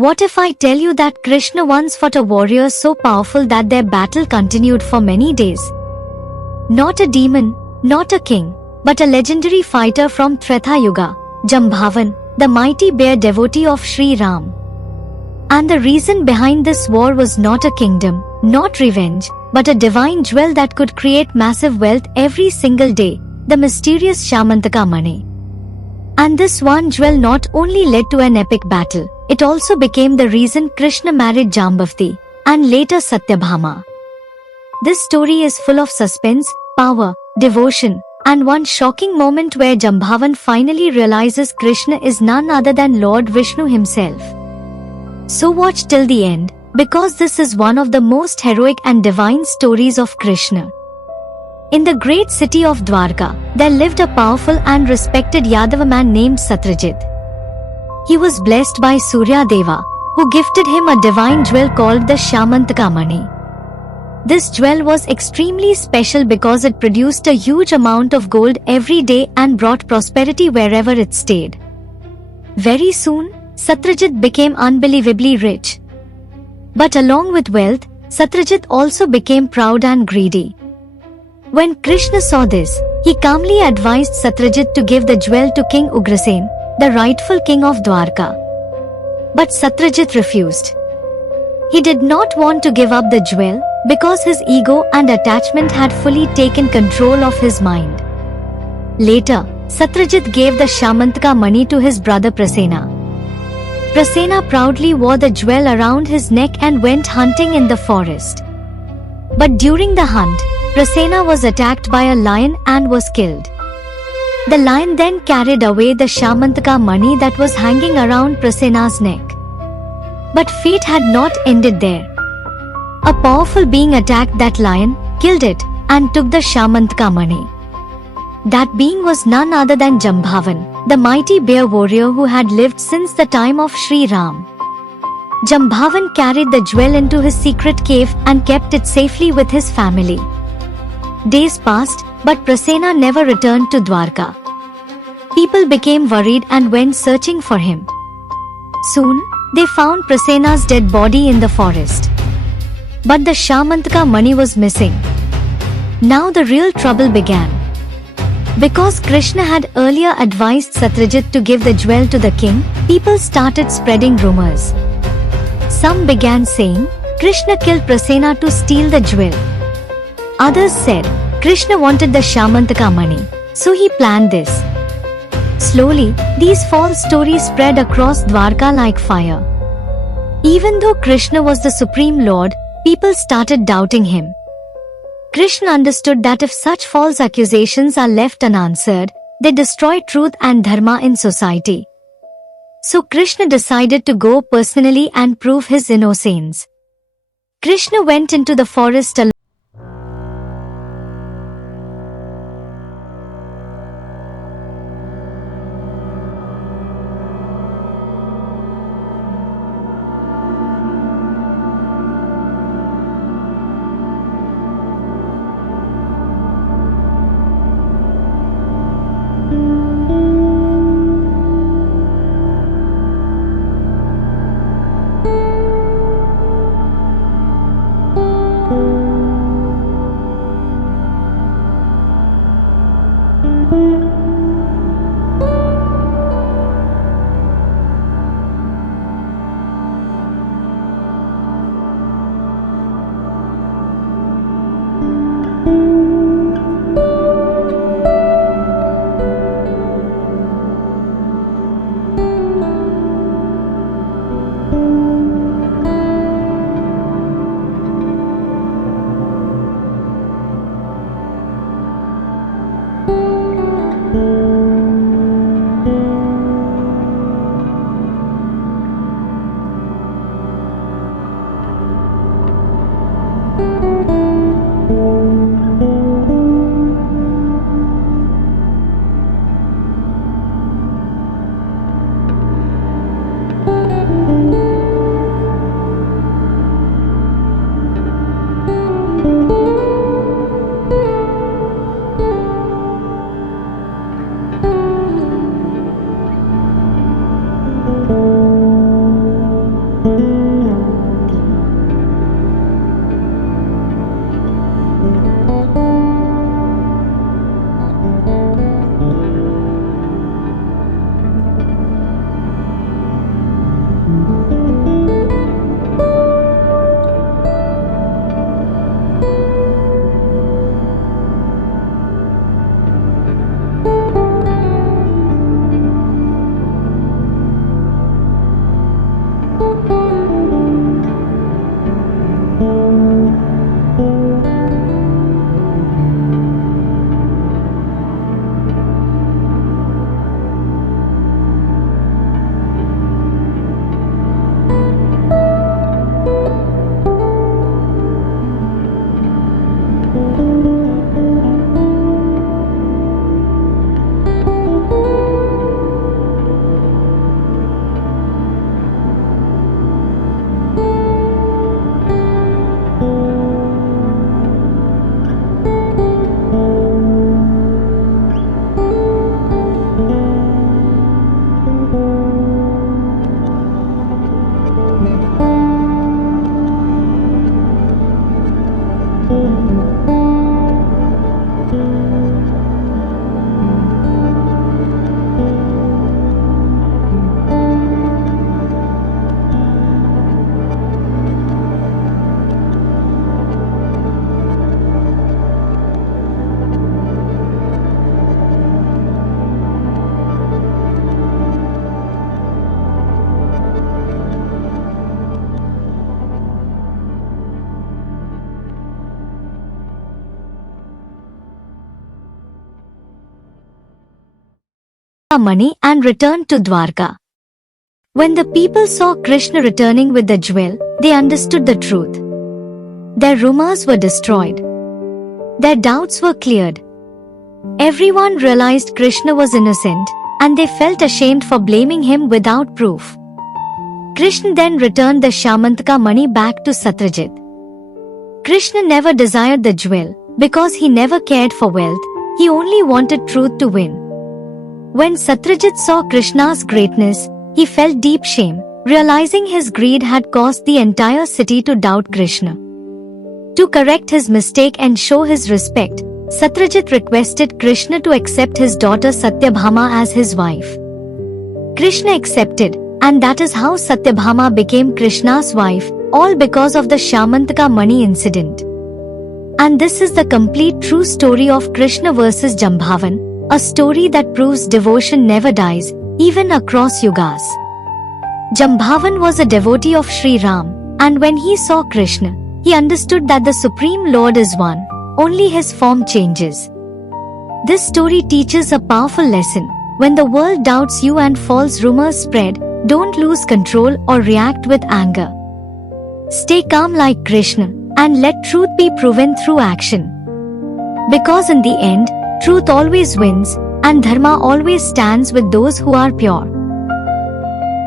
What if I tell you that Krishna once fought a warrior so powerful that their battle continued for many days? Not a demon, not a king, but a legendary fighter from Treta Yuga, Jambhavan, the mighty bear devotee of Shree Ram. And the reason behind this war was not a kingdom, not revenge, but a divine jewel that could create massive wealth every single day, the mysterious Shyamantaka Mani. And this one jewel not only led to an epic battle, it also became the reason Krishna married Jambavati, and later Satyabhama. This story is full of suspense, power, devotion, and one shocking moment where Jambhavan finally realizes Krishna is none other than Lord Vishnu himself. So watch till the end, because this is one of the most heroic and divine stories of Krishna. In the great city of Dwarka, there lived a powerful and respected Yadava man named Satrajit. He was blessed by Surya Deva, who gifted him a divine jewel called the Shyamantaka Mani. This jewel was extremely special because it produced a huge amount of gold every day and brought prosperity wherever it stayed. Very soon, Satrajit became unbelievably rich. But along with wealth, Satrajit also became proud and greedy. When Krishna saw this, he calmly advised Satrajit to give the jewel to King Ugrasen, the rightful king of Dwarka. But Satrajit refused. He did not want to give up the jewel because his ego and attachment had fully taken control of his mind. Later, Satrajit gave the Shyamantaka Mani to his brother Prasena. Prasena proudly wore the jewel around his neck and went hunting in the forest. But during the hunt, Prasena was attacked by a lion and was killed. The lion then carried away the Shyamantaka Mani that was hanging around Prasena's neck. But fate had not ended there. A powerful being attacked that lion, killed it, and took the Shyamantaka Mani. That being was none other than Jambhavan, the mighty bear warrior who had lived since the time of Shree Ram. Jambhavan carried the jewel into his secret cave and kept it safely with his family. Days passed, but Prasena never returned to Dwarka. People became worried and went searching for him. Soon, they found Prasena's dead body in the forest. But the Shyamantaka Mani was missing. Now the real trouble began. Because Krishna had earlier advised Satrajit to give the jewel to the king, people started spreading rumors. Some began saying, Krishna killed Prasena to steal the jewel. Others said, Krishna wanted the Shyamantaka Mani, so he planned this. Slowly, these false stories spread across Dwarka like fire. Even though Krishna was the Supreme Lord, people started doubting him. Krishna understood that if such false accusations are left unanswered, they destroy truth and dharma in society. So Krishna decided to go personally and prove his innocence. Krishna went into the forest alone. Mani and returned to Dwarka. When the people saw Krishna returning with the jewel, they understood the truth. Their rumors were destroyed. Their doubts were cleared. Everyone realized Krishna was innocent, and they felt ashamed for blaming him without proof. Krishna then returned the Shyamantaka Mani back to Satrajit. Krishna never desired the jewel, because he never cared for wealth, he only wanted truth to win. When Satrajit saw Krishna's greatness, he felt deep shame, realizing his greed had caused the entire city to doubt Krishna. To correct his mistake and show his respect, Satrajit requested Krishna to accept his daughter Satyabhama as his wife. Krishna accepted, and that is how Satyabhama became Krishna's wife, all because of the Shyamantaka Mani incident. And this is the complete true story of Krishna versus Jambhavan, a story that proves devotion never dies, even across yugas. Jambhavan was a devotee of Shree Ram, and when he saw Krishna, he understood that the Supreme Lord is one, only his form changes. This story teaches a powerful lesson. When the world doubts you and false rumors spread, don't lose control or react with anger. Stay calm like Krishna, and let truth be proven through action. Because in the end, truth always wins, and dharma always stands with those who are pure.